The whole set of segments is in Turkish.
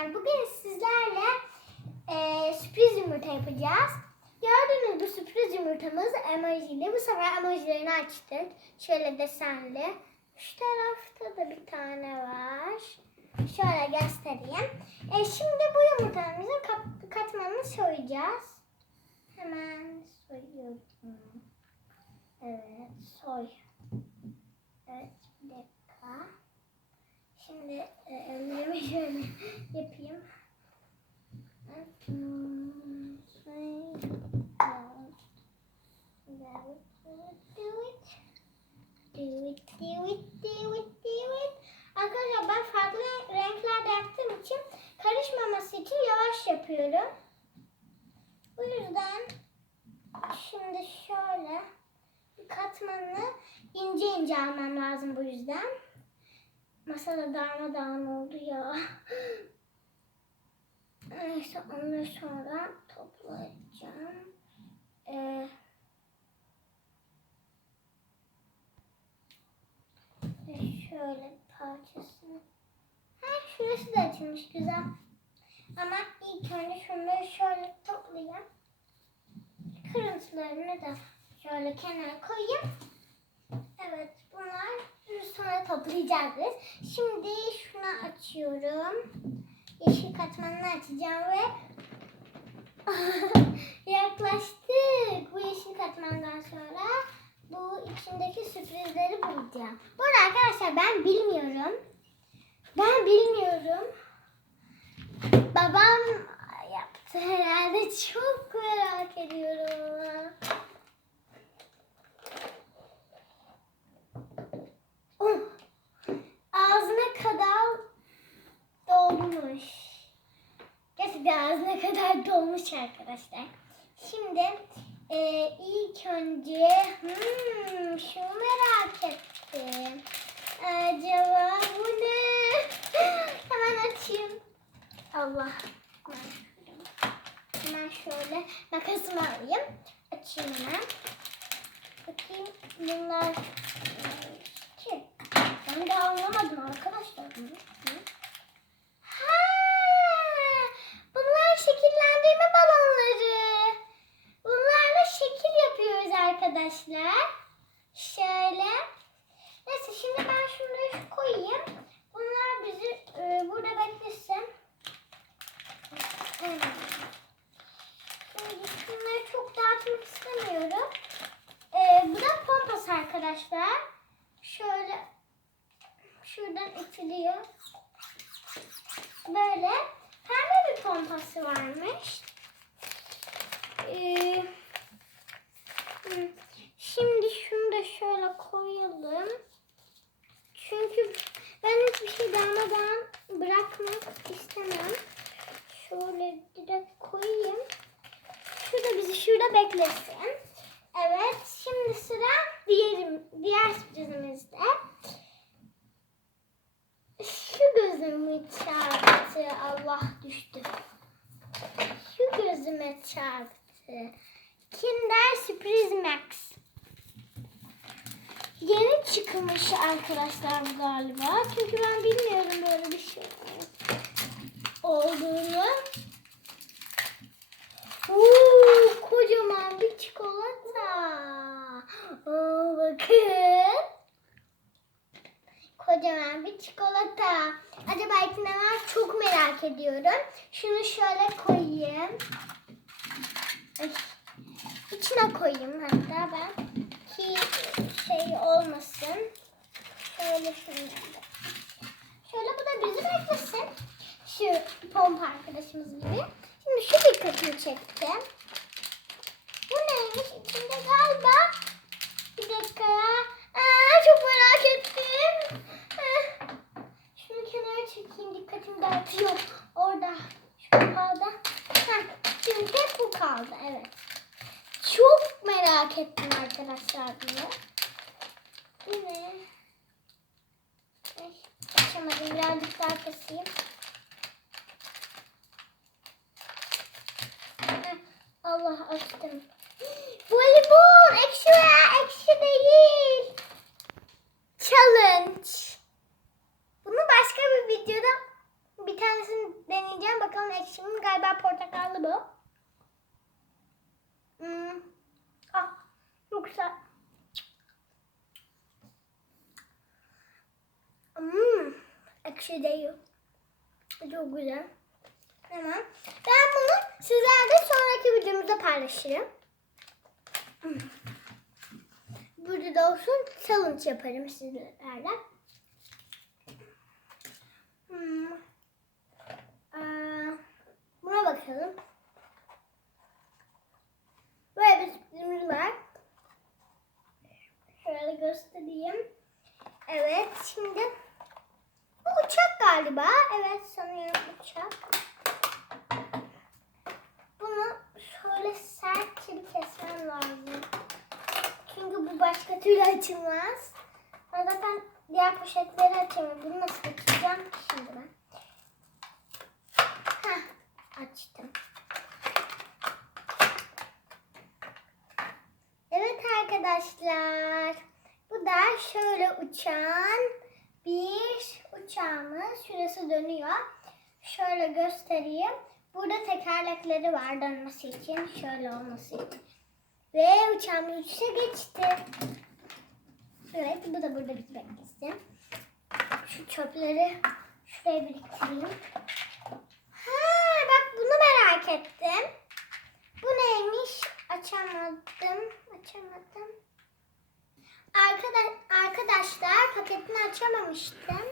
arkadaşlar bugün sizlerle e, sürpriz yumurta yapacağız. Gördüğünüz bu sürpriz yumurtamız emojili. Bu sefer emojilerini açtık. Şöyle desenli. Şu tarafta da bir tane var. Şöyle göstereyim. E, şimdi bu yumurtamızın kap- katmanını soyacağız. Hemen soyuyorum. Evet soy. Evet bir dakika. Şimdi e, ellerimi şöyle yapayım. Do it, do it, do it, do it. Arkadaşlar ben farklı renklerde yaptığım için karışmaması için yavaş yapıyorum. Bu yüzden şimdi şöyle katmanını ince ince almam lazım bu yüzden. Masada darmadağın oldu ya. Neyse onları sonra toplayacağım. Ee, şöyle parçasını. Ha şurası da açılmış güzel. Ama ilk önce şunları şöyle toplayayım. Kırıntılarını da şöyle kenara koyayım. Evet bunlar sonra toplayacağız. Şimdi şunu açıyorum. Yeşil katmanını açacağım ve yaklaştık. Bu yeşil katmandan sonra bu içindeki sürprizleri bulacağım. Bu arada arkadaşlar ben bilmiyorum. Ben bilmiyorum. Babam yaptı herhalde. Çok merak ediyorum. Oh, ağzına kadar dolmuş. Gerçekten ağzına kadar dolmuş arkadaşlar. Şimdi e, ilk önce hmm, şunu merak ettim. Acaba bu ne? Hemen açayım. Allah. Hemen makasımı alayım. Açayım hemen. Bakayım bunlar ki. Ben de anlamadım arkadaşlar bunu. Hı? Ha! Bunlar şekillendirme balonları. Bunlarla şekil yapıyoruz arkadaşlar. Şöyle. Neyse şimdi ben şunları şu koyayım. Bunlar bizi e, burada beklesin. Hmm. Şimdi şunları çok dağıtmak istemiyorum. E, bu da pompas arkadaşlar. Şöyle şuradan itiliyor. Böyle pembe bir pompası varmış. Ee, şimdi şunu da şöyle koyalım. Çünkü ben hiçbir şey darmadan bırakmak istemem. Şöyle direkt koyayım. Şurada bizi şurada beklesin. Evet, şimdi sıra diğer, diğer sürprizimizde. Şu gözümü çarptı. Allah düştü. Şu gözüme çarptı. Kinder Sürpriz Max. Yeni çıkmış arkadaşlar galiba. Çünkü ben bilmiyorum böyle bir şey olduğunu. Oo, kocaman bir çikolata. Oo, bakın. Kocaman bir çikolata. Acaba içinde var çok merak ediyorum. Şunu şöyle koyayım. İçine koyayım hatta ben. Ki şey olmasın. Şöyle şunu. Şöyle bu da bizi beklesin. Şu pompa arkadaşımız gibi. Şimdi şu dikkatimi çekti. Bu neymiş? İçinde galiba bir dakika ya. Aa, çok merak ettim. Ah. Şunu kenara çekeyim. Dikkatimi dağıtıyor. Orada. Şu kapağda. Heh, Şimdi tek bu kaldı. Evet. Çok merak ettim arkadaşlar bunu. Bu ne? Ay, açamadım. Birazcık daha. Heh, Allah açtım. Voleybol ekşi veya ekşi değil. Challenge. Bunu başka bir videoda bir tanesini deneyeceğim. Bakalım ekşi mi? Galiba portakallı bu. Hmm. Ah, çok güzel. Hmm. Ekşi değil. Çok güzel. Tamam. Ben bunu sizlerle sonraki videomuzda paylaşırım. Burada da olsun challenge yaparım sizlerle. Hmm. Aa, buna bakalım. Böyle bir sürprizimiz var. Şöyle göstereyim. Evet şimdi bu uçak galiba. Evet sanıyorum uçak. Bunu şöyle sertçe bir kesmem lazım. Çünkü bu başka türlü açılmaz. Ben zaten diğer poşetleri açamıyorum. Bunu nasıl açacağım şimdi ben? Heh, açtım. Evet arkadaşlar. Bu da şöyle uçan bir uçağımız. Şurası dönüyor. Şöyle göstereyim. Burada tekerlekleri var dönmesi için. Şöyle olması için. Ve uçağımız uçuşa geçti. Evet bu da burada bizi beklesin. Şu çöpleri şuraya biriktireyim. Ha bak bunu merak ettim. Bu neymiş? Açamadım. Açamadım. Arkadaş, arkadaşlar paketini açamamıştım.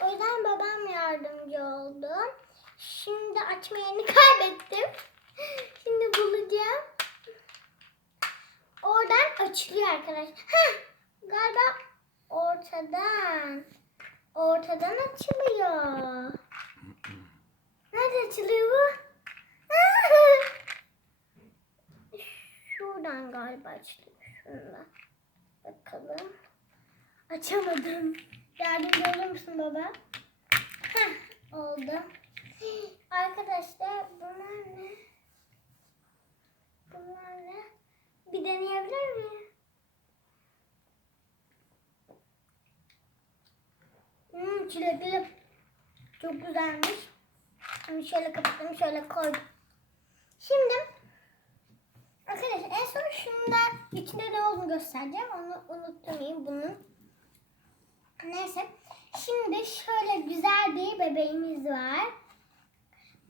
O yüzden babam yardımcı oldu. Şimdi açma kaybettim. Şimdi bulacağım. Oradan açılıyor arkadaşlar. Heh, galiba ortadan. Ortadan açılıyor. Nerede açılıyor bu? Şuradan galiba açılıyor. Şundan. Bakalım. Açamadım. Yardımcı olur musun baba? Heh, oldu. Arkadaşlar bunlar ne? Bunlar ne? Bir deneyebilir miyim? Hmm, çilekli. Çok güzelmiş. Şimdi şöyle kapattım, şöyle koydum. Şimdi arkadaşlar en son şunda içinde ne olduğunu göstereceğim. Onu unutmayayım bunun. Neyse. Şimdi şöyle güzel bir bebeğimiz var.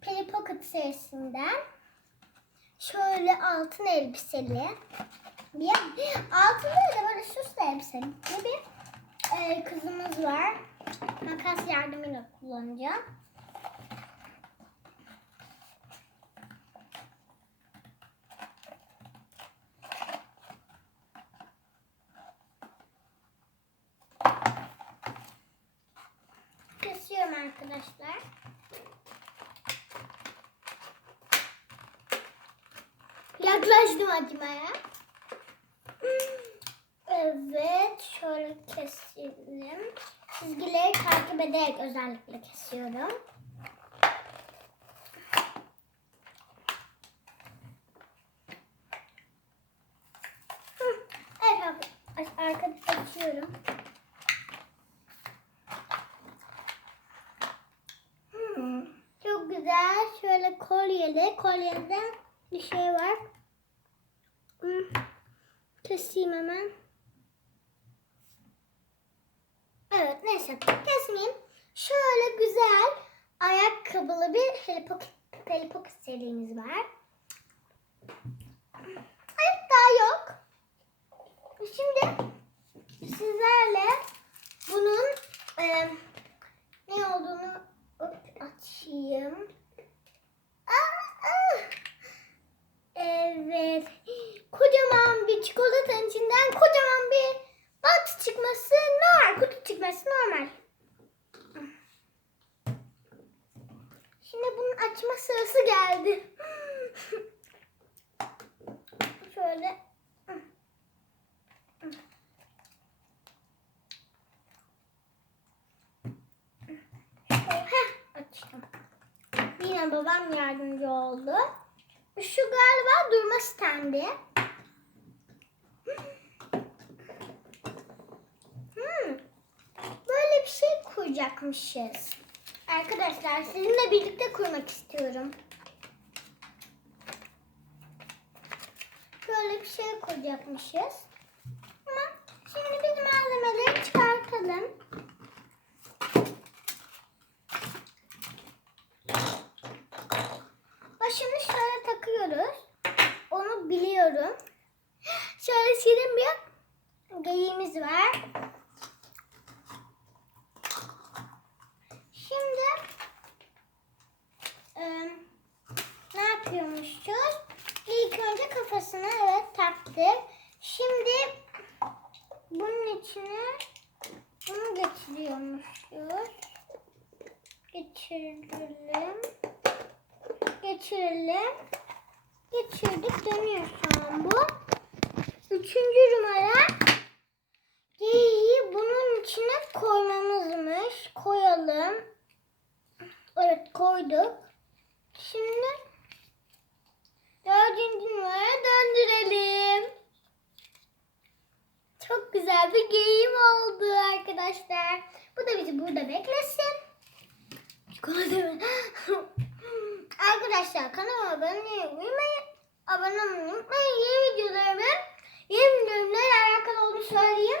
Perry Pocket serisinden. Şöyle altın elbiseli. Bir altın değil de böyle süslü elbiseli bir e, kızımız var. Makas yardımıyla kullanacağım. Kesiyorum arkadaşlar. Yaklaştım acımaya. Evet, şöyle keselim. Çizgileri takip ederek özellikle kesiyorum. Evet, abi, arka açıyorum. Çok güzel. Şöyle kolyeli. Kolyede bir şey var. Keseyim hemen. Evet neyse kesmeyeyim. Şöyle güzel ayakkabılı bir Hello Pocket, serimiz var. Hayır daha yok. Şimdi sizlerle bunun e, ne olduğunu açayım. Aa, aa. Evet. Kocaman bir çikolatanın içinden kocaman bir box çıkması normal. Kutu çıkması normal. Şimdi bunun açma sırası geldi. Şöyle. Heh, açtım. Yine babam yardımcı oldu. Şu galiba durma stendi. Hmm. Böyle bir şey koyacakmışız. Arkadaşlar sizinle birlikte kurmak istiyorum. Böyle bir şey kuracakmışız. Ama şimdi biz malzemeleri çıkartalım. Başını şöyle takıyoruz. Onu biliyorum. Şöyle şirin bir geyiğimiz var. Şimdi eee, ne yapıyormuşuz? İlk önce kafasına taktık. Şimdi bunun içine bunu geçiriyormuşuz. Geçirelim. Geçirelim. Geçirdik dönüyor şu an bu. Üçüncü numara geyiği bunun içine koymamızmış. Koyalım. Evet koyduk. Şimdi dördüncü numaraya döndürelim. Çok güzel bir geyiğim oldu arkadaşlar. Bu da bizi burada beklesin. Arkadaşlar kanalıma abone olmayı. Abone olmayı unutmayın. Yeni videolarımı, yeni bölümlerle alakalı olduğunu söyleyeyim.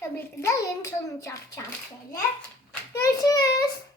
Tabii ki de yeni challenge yapacağım şöyle. Görüşürüz.